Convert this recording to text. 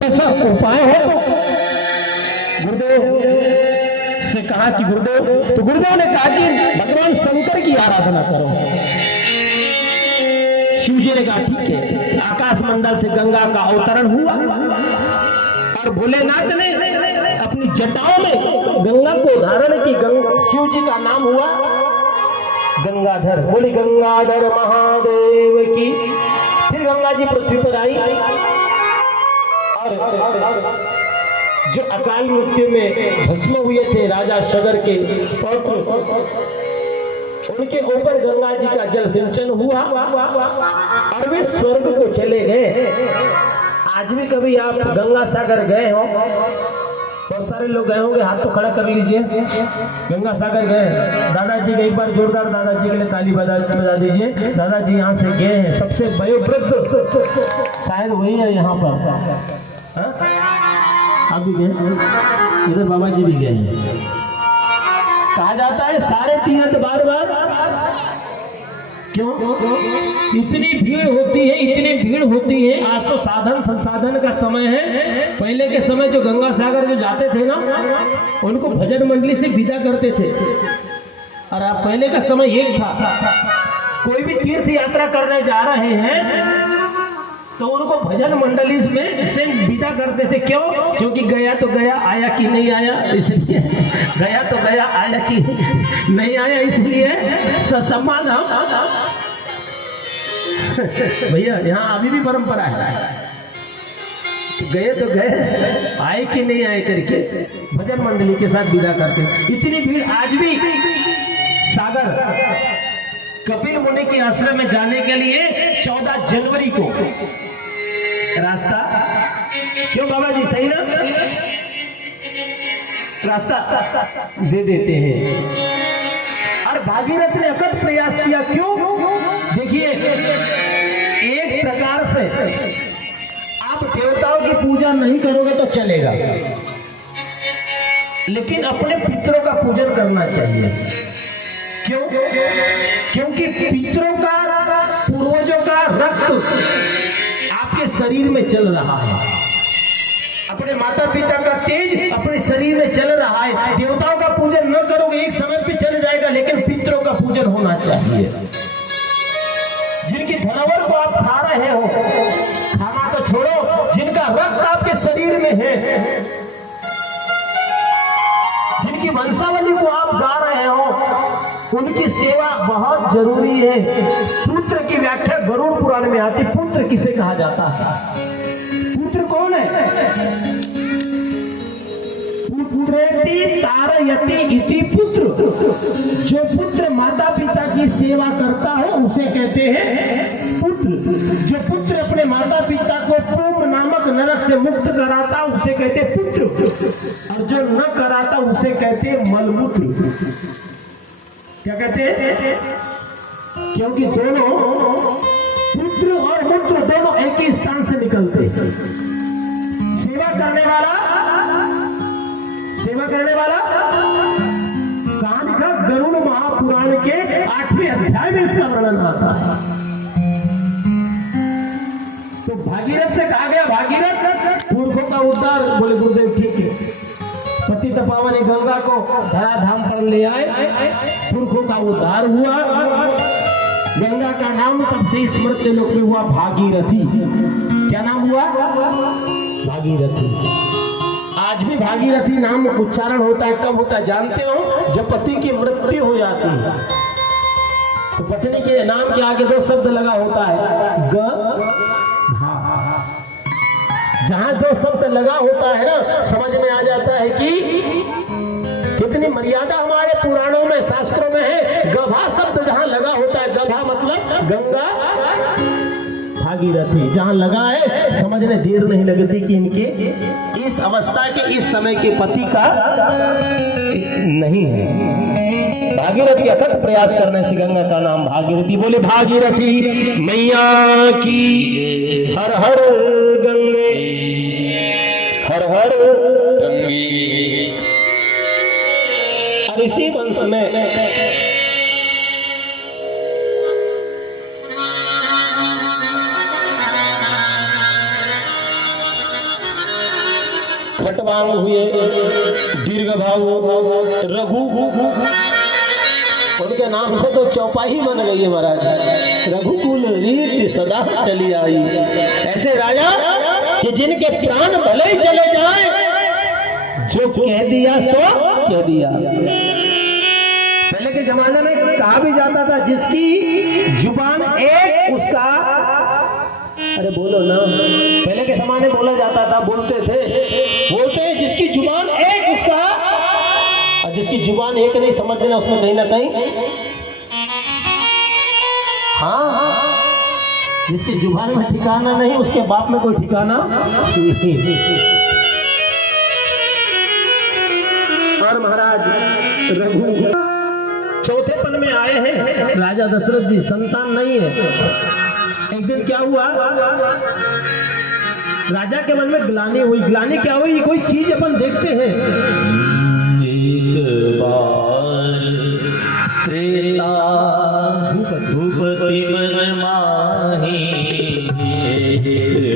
ऐसा उपाय है तो गुरुदेव से कहा कि गुरुदेव, तो गुरुदेव ने कहा कि भगवान शंकर की आराधना करो। शिव जी ने कहा ठीक है। आकाश मंडल से गंगा का अवतरण हुआ और भोलेनाथ ने अपनी जटाओं में गंगा को धारण की। शिव जी का नाम हुआ गंगाधर। बोली गंगाधर महादेव की। फिर गंगा जी पृथ्वी पर आई और जो अकाल मृत्यु में भस्म हुए थे राजा सगर के पौत्र, उनके ऊपर गंगा जी का जल सिंचन हुआ और वे स्वर्ग को चले गए। आज भी कभी आप गंगा सागर गए हो? बहुत सारे लोग गए होंगे, हाथ तो खड़ा कर लीजिए। गंगा सागर गए दादाजी के, एक बार जोरदार दादाजी के लिए ताली बजा दीजिए। दादाजी यहाँ से गए हैं, सबसे वयोवृद्ध शायद वही है यहाँ पर। आप भी गए, इधर बाबा जी भी गए हैं। कहा जाता है सारे तीर्थ बार बार क्यों इतनी भीड़ होती है, इतनी भीड़ होती है। आज तो साधन संसाधन का समय है। पहले के समय जो गंगा सागर जो जाते थे ना, उनको भजन मंडली से विदा करते थे। और अब पहले का समय एक था, कोई भी तीर्थ यात्रा करने जा रहे हैं तो उनको भजन मंडली में से विदा करते थे। क्यों? क्योंकि गया तो गया, आया कि नहीं आया, इसलिए गया तो गया, आया कि नहीं आया, इसलिए सम्मान। भैया यहाँ अभी भी परंपरा है, गए तो गए, आए कि नहीं आए करके भजन मंडली के साथ विदा करते। इतनी भीड़ आज भी सागर कपिल मुनि के आश्रम में जाने के लिए 14 जनवरी को रास्ता, क्यों बाबा जी सही ना, रास्ता दे देते हैं। और भागीरथ ने अकट प्रयास किया। क्यों? देखिए, एक प्रकार से आप देवताओं की पूजा नहीं करोगे तो चलेगा, लेकिन अपने पितरों का पूजन करना चाहिए। क्यों? क्योंकि पितरों का, पूर्वजों का रक्त आपके शरीर में चल रहा है, अपने माता पिता का तेज अपने शरीर में चल रहा है। देवताओं का पूजन न करोगे, एक समय पे चल जाएगा, लेकिन पितरों का पूजन होना चाहिए। जिनकी धनवर को आप खा रहे हो, खाना तो छोड़ो, जिनका रक्त आपके शरीर में है, जिनकी वंशावली को आप गा रहे हो, उनकी सेवा बहुत जरूरी है। पुत्र की व्याख्या गरुड़ पुराण में आती। पुत्र किसे कहा जाता है? पुत्र कौन है? पुत्रेति तारयति इति पुत्र। जो पुत्र माता पिता की सेवा करता है उसे कहते हैं पुत्र। जो पुत्र अपने माता पिता को पूम नामक नरक से मुक्त कराता उसे कहते पुत्र, और जो न कराता उसे कहते मलमूत्र। क्या कहते हैं? क्योंकि दोनों पुत्र और मूत्र दोनों एक ही स्थान से निकलते हैं। सेवा करने वाला कहां लिखा? गरुड़ महापुराण के 8वें अध्याय में इसका वर्णन आता है। तो भागीरथ से कहा गया, भागीरथ मूर्खों का उद्धार। बोले गुरुदेव ठीक है। पतित पावनी गंगा को धराधाम पर ले आए, पुरखों का उद्धार हुआ। गंगा का नाम तब से इस मृत्यु लोक में हुआ भागीरथी। क्या नाम हुआ? भागीरथी। आज भी भागीरथी नाम उच्चारण होता है। कब होता है जानते हो? जब पति की मृत्यु हो जाती है तो पत्नी के नाम के आगे 2 शब्द लगा होता है, ग धा। जहां 2 शब्द लगा होता है ना, समझ में आ जाता है कि कितनी मर्यादा हमारे पुराणों में, शास्त्रों में है। गभा शब्द जहां लगा होता है, गभा मतलब गंगा भागीरथी, जहां लगा है समझने देर नहीं लगती कि इनके इस अवस्था के, इस समय के पति का नहीं है। भागीरथी अथक प्रयास करने से गंगा का नाम भागीरथी। बोले भागीरथी मैया की हर हर गंगे, हर हर गंगे। और इसी वंश में खटवांग हुए, दीर्घबाहु, रघु, उनके नाम से तो चौपाई बन गई है महाराज। रघुकुल रीति सदा चली आई। ऐसे राजा कि जिनके प्राण भले ही चले जाए, जो कह दिया सो कह दिया। पहले के जमाने में कहा भी जाता था जिसकी जुबान एक उसका, अरे बोलो ना, पहले के जमाने बोला जाता था, बोलते हैं जिसकी जुबान एक उसका, और जिसकी जुबान एक नहीं, समझ लेना उसमें कहीं ना कहीं, हाँ, जिसकी जुबान में ठिकाना नहीं उसके बाप में कोई ठिकाना नहीं। और महाराज रघु चौथेपन में आए हैं राजा दशरथ जी, संतान नहीं है। एक दिन क्या हुआ, राजा के मन में ग्लानि हुई। ग्लानि क्या हुई, कोई चीज अपन देखते हैं, एक बार त्रेता भूपति मन माही,